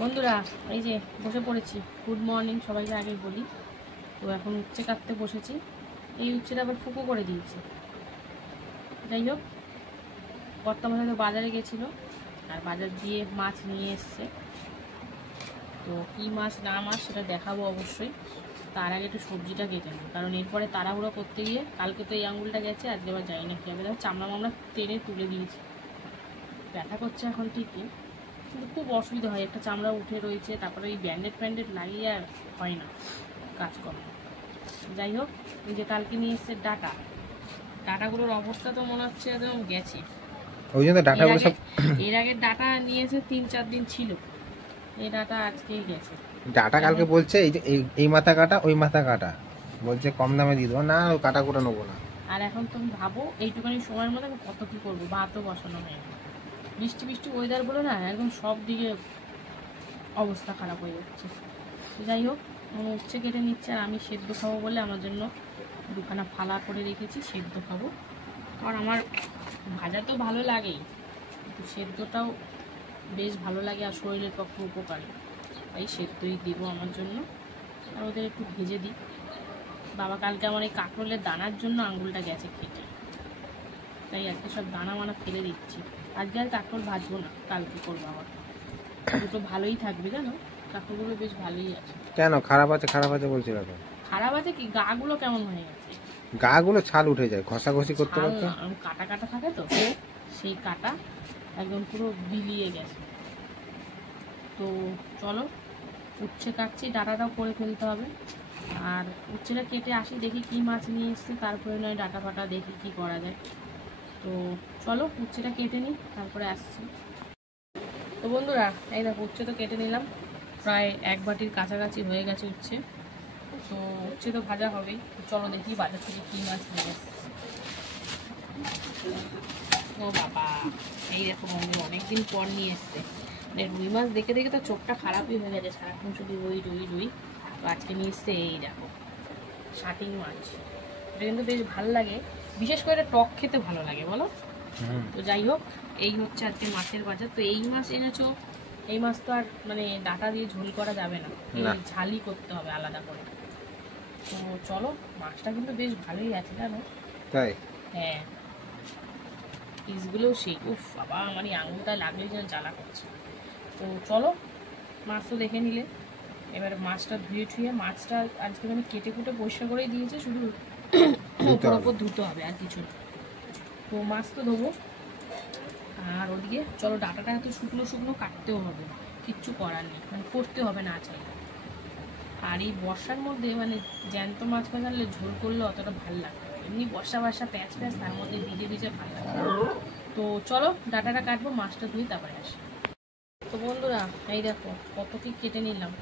বন্ধুরা এই যে বসে পড়েছি। গুড মর্নিং সবাইকে আগে বলি। তো এখন উচ্ছে কাটতে বসেছি। এই উচ্ছেটা আবার ফুকো করে দিয়েছি। যাই হোক, বর্তমানে তো বাজারে গেছিলো আর বাজার দিয়ে মাছ নিয়ে এসছে। তো কী মাছ না মাছ সেটা দেখাবো অবশ্যই। তার আগে একটু সবজিটা কেটে নিই, কারণ এরপরে তাড়াহুড়ো করতে গিয়ে কালকে তো এই আঙুলটা গেছে, আজকে আবার যাই না কি হবে। চামড়া মামড়া টেনে তুলে দিয়েছি, ব্যথা করছে এখন ঠিকই, কিন্তু খুব অসুবিধা হয়। একটা চামড়া উঠে রয়েছে, তারপরে ওই ব্যান্ডেড ফ্যান্ডেড লাগিয়ে আর হয় না কাজকর্ম। যাই হোক, এই যে কালকে নিয়ে এসছে ডাটাগুলোর অবস্থা তো মনে হচ্ছে একদম গেছে। ওই জন্য ডাটাগুলো সব এর আগে ডাটা নিয়েছে 3-4 দিন ছিল, এই ডাটা আজকেই গেছে। ডাটা কালকে বলছে এই মাথা কাটা ওই মাথা কাটা, বলছে কম দামে দিয়ে দেবো না, কাটা করে নেবো না। আর এখন তুমি ভাবো এইটুখানি সময়ের মধ্যে আমি কত কী করবো, ভাতও বসানো হয় না। বৃষ্টি ওয়েদার বলে না, একদম সব দিকে অবস্থা খারাপ হয়ে যাচ্ছে। যাই হোক, উচ্ছে কেটে নিচ্ছে আর আমি সেদ্ধ খাবো বলে আমার জন্য দুখানা ফালা করে রেখেছি, সেদ্ধ খাবো। কারণ আমার ভাজা তো ভালো লাগেই, কিন্তু সেদ্ধটাও বেশ ভালো লাগে আর শরীরের পক্ষে উপকারী, তাই সেদ্ধই দিব আমার জন্য। আর ওদের একটু ভেজে দিই। বাবা কালকে আমার এই কাঁকরোলের দানার জন্য আঙুলটা গেছে কেটে, তাই আজকে সব দানা মানা ফেলে দিচ্ছি। আজকে আর কাঁকরোল ভাজবো না, কালকে করবো আবার। দুটো ভালোই থাকবে জানো, কাঁকরোলগুলো বেশ ভালোই আছে। কেন খারাপ আছে বলছিল? খারাপ আছে কি, গাগুলো কেমন হয়ে গেছে, গাগুলো ছাল উঠে যায় ঘষাঘষি করতে করতে, কাটা কাটা থাকে তো, সেই কাটা একদম পুরো বিলিয়ে গেছে। তো চলো, উচ্ছে কাটছি, ডাটাটাও করে ফেলতে হবে। আর উচ্ছেটা কেটে আসি, দেখি কি মাছ নিয়ে এসছে, তারপরে নয় ডাটা ফাটা দেখি কি করা যায়। তো চলো উচ্ছেটা কেটে নিই, তারপরে আসছি। তো বন্ধুরা এই দেখো, উচ্ছে তো কেটে নিলাম, প্রায় 1 বাটির কাছাকাছি হয়ে গেছে উচ্ছে। তো উচ্ছে তো ভাজা হবেই। চলো দেখি বাজার থেকে কী মাছ নিয়ে এসছে। ও বাবা, এই দেখো বন্ধু, অনেকদিন পর নিয়ে এসছে। মানে রুই মাছ দেখে দেখে তো চোখটা খারাপই হয়ে গেছে, সারাক্ষণ শুধু রুই। তো আজকে নিয়ে এসছে এই দেখো শাটিং মাছ। এটা কিন্তু বেশ ভালো লাগে, বিশেষ করে টক খেতে ভালো লাগে বলো। তো যাই হোক, এই হচ্ছে আজকে মাছের বাজার। তো এই মাছ এনেছো, এই মাছ তো আর মানে ডাটা দিয়ে ঝোল করা যাবে না, এই ঝালই করতে হবে আলাদা করে। তো চলো, মাছটা কিন্তু বেশ ভালোই আছে জানো। তাই? হ্যাঁ, পিসগুলোও সেই, উফ বাবা, আমার এই আঙুলটা লাগলেই যেন জ্বালা করছে। তো চলো, মাছ তো দেখে নিলে, এবার মাছটা ধুয়ে মাছটা আজকে আমি কেটে কুটে পরিষ্কার করেই দিয়েছি, শুধু ওপর ধুতে হবে আর কিছু না। তো মাছ তো ধোবো, আর ওদিকে চলো ডাটাটা এত শুকনো কাটতেও হবে, কিচ্ছু করার নেই, মানে করতে হবে না চাইলে। আর এই বর্ষার মধ্যে মানে জ্যান্ত মাছ আনলে ঝোল করলে অতটা ভালো লাগে, এমনি বর্ষা প্যাঁচ তার মধ্যে ভিজে ভালো লাগে। তো চলো ডাটাটা কাটবো, মাছটা ধুয়ে তারপরে আসি। তো বন্ধুরা এই দেখো কত কি কেটে নিলাম।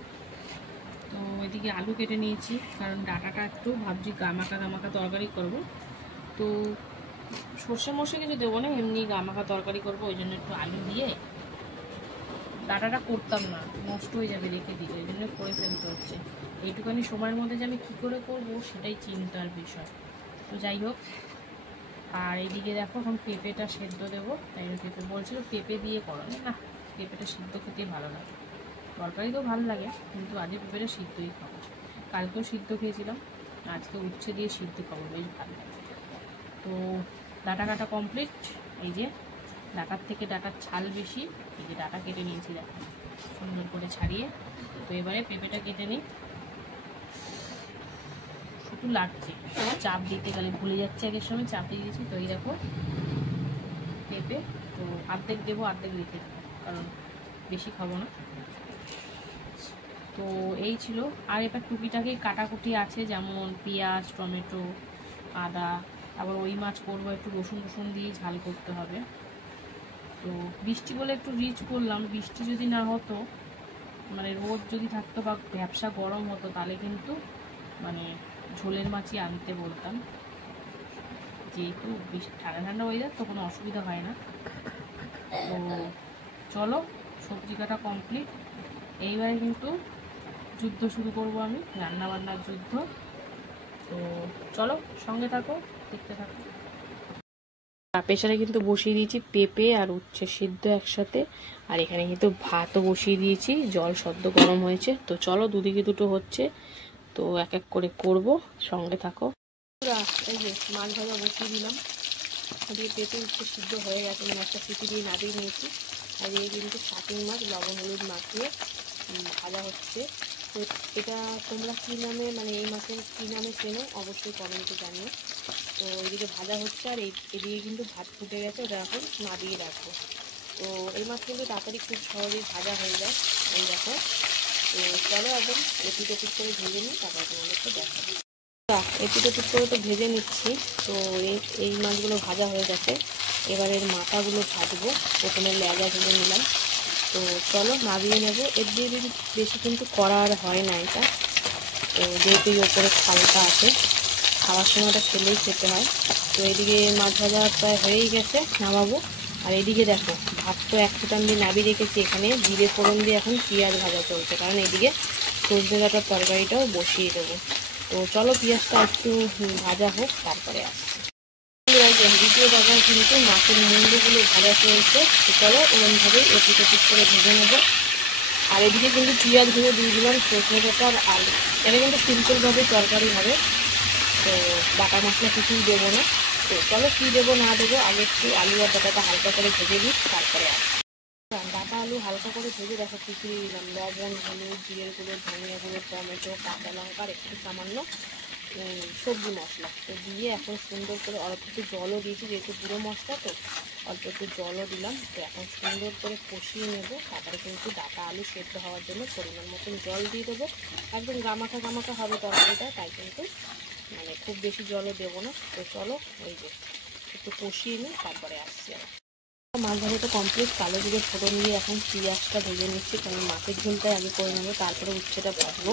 তো এদিকে আলু কেটে নিয়েছি, কারণ ডাটাটা একটু ভাবছি গামাকা তরকারি করব। তো সর্ষে মশে কিছু দেবো না, এমনি গামাকা তরকারি করবো, ওই জন্য একটু আলু দিয়ে। ডাটাটা করতাম না, নষ্ট হয়ে যাবে রেখে দিয়ে, ওই জন্য করে ফেলতে হচ্ছে। এইটুখানি সময়ের মধ্যে যে আমি কী করে করবো সেটাই চিন্তার বিষয়। তো যাই হোক, আর এইদিকে দেখো এখন পেঁপেটা সেদ্ধ দেবো। তাই পেঁপে বলছিল পেঁপে দিয়ে করো না, পেঁপেটা সিদ্ধ খেতেই ভালো লাগে, তরকারি তো ভালো লাগে, কিন্তু আজকে পেঁপেটা সিদ্ধই খাবো। কালকেও সিদ্ধ খেয়েছিলাম, আজকে উচ্ছে দিয়ে সিদ্ধ খাবো, বেশ ভালো লাগে। তো ডাটা কাটা কমপ্লিট। এই যে ডাটার থেকে ডাটার ছাল বেশি, এই যে ডাটা কেটে নিয়েছি দেখো সুন্দর করে ছাড়িয়ে। তো এবারে পেঁপেটা কেটে নিই। শুধু লাগছে চাপ দিতে গেলে, ভুলে যাচ্ছে, আগের সময় চাপ দিয়ে দিয়েছি। তো এই দেখো পেঁপে, তো অর্ধেক দেবো অর্ধেক রেখে দেবো, কারণ বেশি খাবো না। তো এই ছিল। আর এবার টুকিটাকি কাটাকুটি আছে, যেমন পেঁয়াজ, টমেটো, আদা, আবার ওই মাছ করবো, একটু রসুন দিয়ে ঝাল করতে হবে। তো বৃষ্টি বলে একটু রিচ করলাম, বৃষ্টি যদি না হতো, মানে রোদ যদি থাকতো বা ব্যবসা গরম হতো, তাহলে কিন্তু মানে ঝোলের মাছই আনতে বলতাম, যেহেতু ঠান্ডা ওয়েদার তো কোনো অসুবিধা হয় না। তো চলো, সবজি কাটা কমপ্লিট। এইবারে কিন্তু যুদ্ধ শুরু করব, আমি রান্নাবান্নার যুদ্ধ। তো চলো সঙ্গে থাকো, দেখতে থাকো। প্রেসারে কিন্তু বসিয়ে দিয়েছি পেঁপে আর উচ্ছে সিদ্ধ একসাথে, আর এখানে কিন্তু ভাতও বসিয়ে দিয়েছি, জল সদ্য গরম হয়েছে। তো চলো দুদিকে দুটো হচ্ছে, তো এক এক করে করব, সঙ্গে থাকো। এই যে মাছ ভাজা বসিয়ে দিলাম, দিয়ে পেঁপে উচ্ছে সিদ্ধ হয়ে গেছে, মানে একটা সিটি দিয়ে নামিয়ে নিয়েছি। আর এই কিন্তু শাকিং মাছ লবণ হলুদ মাখিয়ে ভাজা হচ্ছে। তো এটা তোমরা কী নামে, মানে এই মাছের কী নামে চেনো অবশ্যই কমেন্টে জানিও। তো এদিকে ভাজা হচ্ছে, আর এদিকে কিন্তু ভাত ফুটে গেছে, ওটা এখন নামিয়ে রাখবো। তো এই মাছ কিন্তু তাড়াতাড়ি খুব সহজেই ভাজা হয়ে যায়, এই দেখো। তো চলো একদম এপিট ওপিট করে ভেজে নিই, তারপর তোমাদেরকে দেখাবো। এপিট ওপিট করে তো ভেজে নিচ্ছি। তো এই মাছগুলো ভাজা হয়ে গেছে, এবার এর মাথাগুলো ভাজবো। প্রথমে লেজা ভেজে নিলাম, তো চলো নামিয়ে নেবো। এর দিয়ে বেশি কিন্তু করা আর হয় না এটা, তো যেহেতু ওপরে খালটা আছে, খাওয়ার সময়টা খেলেই খেতে হয়। তো এদিকে মাছ ভাজা প্রায় হয়েই গেছে, নামাবো। আর এদিকে দেখো ভাত তো এক ফুটান দিয়ে নামিয়ে রেখেছি, এখানে জিরে ফোড়ন দিয়ে এখন পেঁয়াজ ভাজা চলছে, কারণ এদিকে সজনে ডাঁটার তরকারিটাও বসিয়ে দেবো। তো চলো পেঁয়াজটা একটু ভাজা হোক, তারপরে আসছি। দ্বিতীয় জায়গায় কিন্তু মাছের মুন্ডুগুলো ভাজা চলছে, তো চলো ওরমভাবেই এপিট ওপিট করে ভেজে নেবো। আর এদিকে কিন্তু পেঁয়াজ ভেজে দিয়ে দিলাম সজনে ডাঁটা আর আলু। এটা কিন্তু সিম্পলভাবে তরকারি হবে, তো বাটা মশলা কিছুই দেবো না। তো চলো কী দেবো না দেবো, আগে একটু আলু আর ডাঁটাটা হালকা করে ভেজে দিই, তারপরে আসি। ডাঁটা আলু হালকা করে ভেজে দেখো কিছু দিলাম, লবণ হলুদ জিরের গুঁড়ো ধনিয়া গুঁড়ো টমেটো কাঁচা লঙ্কার একটু সামান্য সবজি মশলা তো দিয়ে এখন সুন্দর করে অল্প একটু জলও দিয়েছি, যেহেতু গুঁড়ো মশলা তো অল্প একটু জলও দিলাম। তো এখন সুন্দর করে কষিয়ে নেব, তারপরে কিন্তু ডাঁটা আলু সেদ্ধ হওয়ার জন্য পরিমাণ মতন জল দিয়ে দেবো। একদম গামাখা গামাখা হবে তরকারিটা, তাই কিন্তু মানে খুব বেশি জলও দেবো না। তো চলো এই যে একটু কষিয়ে নিই, তারপরে আসছি। মাছ ভাজাটা কমপ্লিট, কালো জিরে ফোড়ন দিয়ে এখন পেঁয়াজটা ভেজে নিচ্ছি, কারণ মাছের ঝোলটা আগে করে নেবো, তারপরে উচ্ছেটা ভাজবো।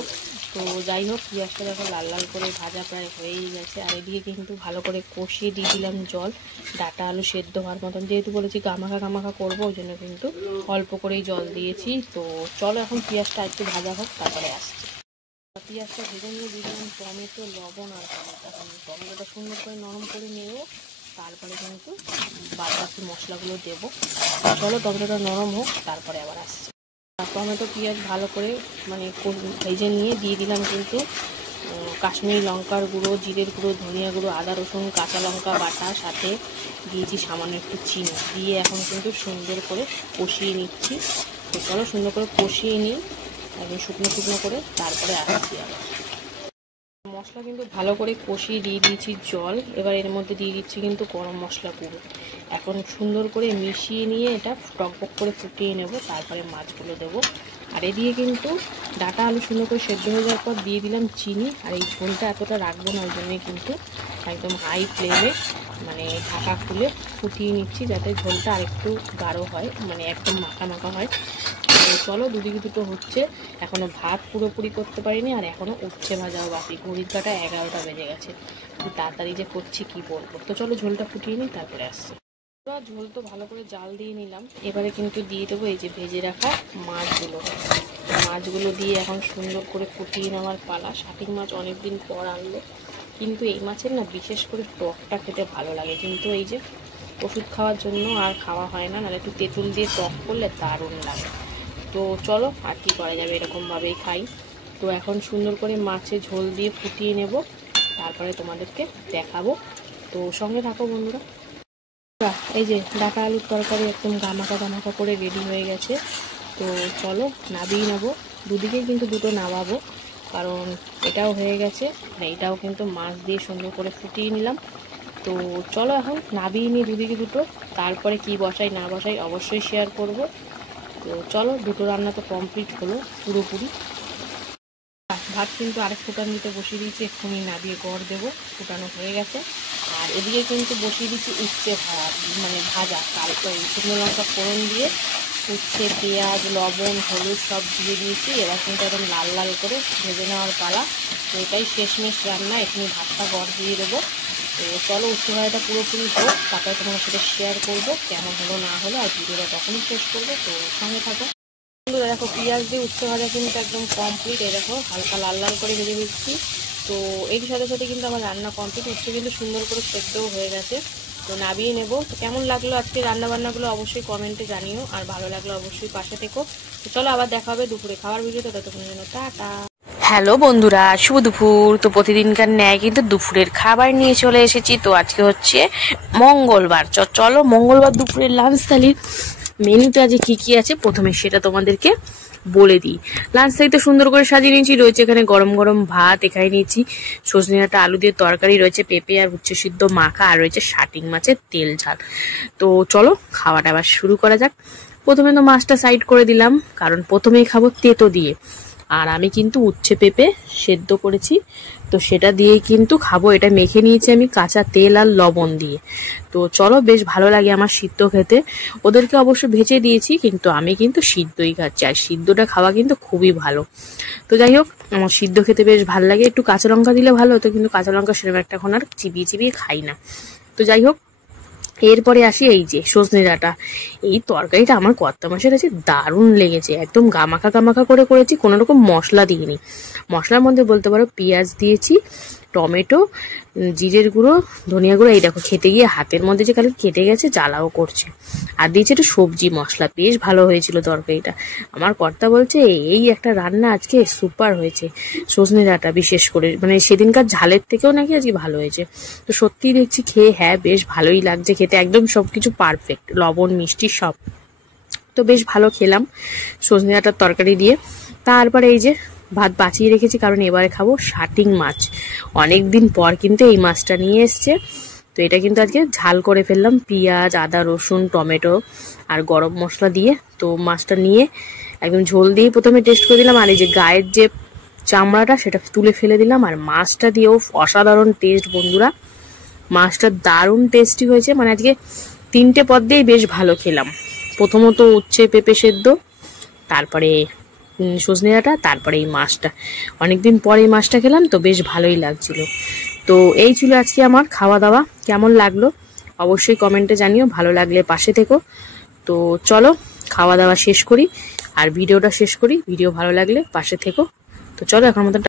তো যাই হোক পেঁয়াজটা দেখো লাল লাল করে ভাজা প্রায় হয়েই গেছে। আর এদিকে কিন্তু ভালো করে কষিয়ে দিয়ে দিলাম জল, ডাঁটা আলু সেদ্ধ হওয়ার মতন, যেহেতু বলেছি গামাখা গামাখা করবো, ওই জন্য কিন্তু অল্প করেই জল দিয়েছি। তো চলো এখন পেঁয়াজটা একটু ভাজা হোক, তারপরে আসছি। পেঁয়াজটা ভেজে নিয়ে দিয়ে দিলাম টমেটো লবণ আর হলুদ। এখন টমেটোটা সুন্দর করে নরম করে নেবো, তারপরে কিন্তু বাদ বাকি মশলাগুলো দেবো। চলো টমেটোটা নরম হোক, তারপরে আবার আসছি। টমেটো পেঁয়াজ ভালো করে মানে ভেজে নিয়ে দিয়ে দিলাম কিন্তু কাশ্মীরি লঙ্কার গুঁড়ো জিরের গুঁড়ো ধনিয়া গুঁড়ো আদা রসুন কাঁচা লঙ্কা বাটা, সাথে দিয়েছি সামান্য একটু চিনি দিয়ে এখন কিন্তু সুন্দর করে কষিয়ে নিচ্ছি। তো চলো সুন্দর করে কষিয়ে নিই একদম শুকনো শুকনো করে, তারপরে আসছি আবার। মশলা কিন্তু ভালো করে কষিয়ে দিয়ে দিয়েছি জল, এবার এর মধ্যে দিয়ে দিচ্ছি কিন্তু গরম মশলা গুঁড়ো। এখন সুন্দর করে মিশিয়ে নিয়ে এটা টকবক করে ফুটিয়ে নেব, তারপরে মাছগুলো দেবো। আর এদিকে কিন্তু ডাঁটা আলু সুন্দর করে সেদ্ধ হয়ে যাওয়ার পর দিয়ে দিলাম চিনি। আর এই ঝোলটা এতটা রাখবো না, ওই জন্যই কিন্তু একদম হাই ফ্লেমে মানে ঢাকা খুলে ফুটিয়ে নিচ্ছি, যাতে ঝোলটা আরেকটু গাঢ় হয়, মানে একদম মাখা মাখা হয়। তো চলো দুদিকে দুটো হচ্ছে, এখনও ভাত পুরোপুরি করতে পারিনি, আর এখনও উচ্ছে ভাজাও বাকি। ঘড়ির কাটা 11টা বেজে গেছে, খুব তাড়াতাড়ি যে করছি কি বলবো। তো চলো ঝোলটা ফুটিয়ে নিই, তারপরে আসছি। ঝোল তো ভালো করে জাল দিয়ে নিলাম, এবারে কিন্তু দিয়ে দেবো এই যে ভেজে রাখা মাছগুলো দিয়ে এখন সুন্দর করে ফুটিয়ে নেওয়ার পালা। শাকিং মাছ অনেকদিন পর আনলো, কিন্তু এই মাছের না বিশেষ করে টকটা খেতে ভালো লাগে, কিন্তু এই যে ওষুধ খাওয়ার জন্য আর খাওয়া হয় না, নাহলে একটু তেঁতুল দিয়ে টক করলে দারুণ লাগে। তো চলো আর কি করা যাবে, এরকমভাবেই খাই। তো এখন সুন্দর করে মাছের ঝোল দিয়ে ফুটিয়ে নেব, তারপরে তোমাদেরকে দেখাবো। তো সঙ্গে থাকো বন্ধুরা। এই যে ডাঁটা আলুর তরকারি একদম গামাখা গামাখা করে রেডি হয়ে গেছে। তো চলো নাবিয়ে নেবো, দুদিকেই কিন্তু দুটো নামাবো, কারণ এটাও হয়ে গেছে, এটাও কিন্তু মাছ দিয়ে সুন্দর করে ফুটিয়ে নিলাম। তো চলো এখন নাবিয়ে নিই দুদিকে দুটো, তারপরে কি বসাই না বসাই অবশ্যই শেয়ার করব। তো চলো দুটো রান্না তো কমপ্লিট হলো পুরোপুরি। ভাত কিন্তু আরেক ফুটান দিতে বসিয়ে দিয়েছি, এক্ষুনি নাবিয়ে গড় দেবো, ফুটানো হয়ে গেছে। আর এদিকে কিন্তু বসিয়ে দিচ্ছি উচ্ছে মানে ভাজা, কালকে শুকনো লঙ্কা ফোড়ন দিয়ে উচ্ছে পেঁয়াজ লবণ হলুদ সব দিয়ে দিয়েছি। এবার কিন্তু একদম লাল লাল করে ভেজে নেওয়ার পালা। তো এটাই শেষমেশ রান্না, এখানে ভাতটা গড় দিয়ে দেবো। তো চলো উচ্ছে ভাজাটা পুরোপুরি হোক, তারপরে তোমার সাথে শেয়ার করবো কেমন হলো না হলো, আর ভিডিওটা তখনই শেষ করবো। তো সঙ্গে থাকো। দেখো পেঁয়াজ দিয়ে উচ্ছে ভাজা কিন্তু একদম কমপ্লিট, এই দেখো হালকা লাল লাল করে ভেজে দিচ্ছি। তো এর সাথে সাথে কিন্তু আমার রান্না কমপ্লিট, উচ্ছে কিন্তু সুন্দর করে সেদ্ধও হয়ে গেছে। তো নাবিয়ে নেব। তো কেমন লাগলো আজকে রান্নাবান্নাগুলো অবশ্যই কমেন্টে জানিও, আর ভালো লাগলো অবশ্যই পাশে থেকো। তো চলো আবার দেখা হবে দুপুরে খাবার ভিডিওতে, ততক্ষণের জন্য টাটা। হ্যালো বন্ধুরা, শুভ দুপুর। তো প্রতিদিনকার ন্যায় কিন্তু দুপুরের খাবার নিয়ে চলে এসেছি। তো আজকে হচ্ছে মঙ্গলবার। চলো মঙ্গলবার দুপুরের লাঞ্চ থালির মেনুতে আজকে কি কি আছে প্রথমে সেটা তোমাদেরকে বলে দিই। লাঞ্চ থালি তো সুন্দর করে সাজিয়ে নিয়েছি। রয়েছে এখানে গরম গরম ভাত, এখানে নিয়েছি সজনে ডাঁটা আলু দিয়ে তরকারি, রয়েছে পেঁপে আর উচ্ছে সিদ্ধ মাখা, আর রয়েছে শাটিং মাছের তেল ঝাল। তো চলো খাওয়াটা আবার শুরু করা যাক। প্রথমে তো মাছটা সাইড করে দিলাম, কারণ প্রথমেই খাবো তেতো দিয়ে। আর আমি কিন্তু উচ্ছে পেঁপে সেদ্ধ করেছি, তো সেটা দিয়েই কিন্তু খাবো। এটা মেখে নিয়েছি আমি কাঁচা তেল আর লবণ দিয়ে। তো চলো, বেশ ভালো লাগে আমার সিদ্ধ খেতে। ওদেরকে অবশ্য ভেজে দিয়েছি, কিন্তু আমি কিন্তু সিদ্ধই খাচ্ছি, আর সিদ্ধটা খাওয়া কিন্তু খুবই ভালো। তো যাই হোক, আমার সিদ্ধ খেতে বেশ ভালো লাগে। একটু কাঁচা লঙ্কা দিলে ভালো হতো, কিন্তু কাঁচা লঙ্কা সেরকম একটা এখন আর চিবিয়ে চিবিয়ে খাই না। তো যাই হোক, এরপরে আসি এই যে সজনে ডাঁটা। এই তরকারিটা আমার কর্তা মাসের কাছে দারুণ লেগেছে। একদম গামাখা গামাখা করে করেছি, কোনো রকম মশলা দিইনি। মশলার মধ্যে বলতে পারো পেঁয়াজ দিয়েছি, টমেটো, জিরের গুঁড়ো, ধনিয়া গুঁড়ো। এই দেখো খেতে গিয়ে হাতের মধ্যে যে কালি কেটে গেছে, জ্বালাও করছে। আর দিয়েছি একটু সবজি মশলা। বেশ ভালো হয়েছিল তরকারিটা। আমার কর্তা বলছে এই একটা রান্না আজকে সুপার হয়েছে, সজনে ডাঁটা বিশেষ করে, মানে সেদিনকার ঝালের থেকেও নাকি আজকে ভালো হয়েছে। তো সত্যিই দেখছি খেয়ে হ্যাঁ বেশ ভালোই লাগছে খেতে, একদম সবকিছু পারফেক্ট, লবণ মিষ্টি সব। তো বেশ ভালো খেলাম সজনে ডাঁটার তরকারি দিয়ে। তারপরে এই যে ভাত বাঁচিয়ে রেখেছি, কারণ এবারে খাবো শাটিং মাছ। অনেকদিন পর কিন্তু এই মাছটা নিয়ে এসছে। তো এটা কিন্তু আজকে ঝাল করে ফেললাম, পেঁয়াজ, আদা, রসুন, টমেটো আর গরম মশলা দিয়ে। তো মাছটা নিয়ে একদম ঝোল দিয়ে প্রথমে টেস্ট করে দিলাম, আর এই যে গায়ের যে চামড়াটা সেটা তুলে ফেলে দিলাম। আর মাছটা দিয়েও অসাধারণ টেস্ট বন্ধুরা, মাছটা দারুণ টেস্টি হয়েছে। মানে আজকে 3টে পদ দিয়েই বেশ ভালো খেলাম। প্রথমত উচ্ছে পেঁপে সেদ্ধ, তারপরে সজনে ডাঁটা, তারপরে এই মাছটা। অনেকদিন পরে এই মাছটা খেলাম, তো বেশ ভালোই লাগছিল। তো এই ছিল আজকে আমার খাওয়া দাওয়া। কেমন লাগলো অবশ্যই কমেন্টে জানিও, ভালো লাগলে পাশে থেকো। তো চলো খাওয়া দাওয়া শেষ করি আর ভিডিওটা শেষ করি। ভিডিও ভালো লাগলে পাশে থেকো। তো চলো এখন মতো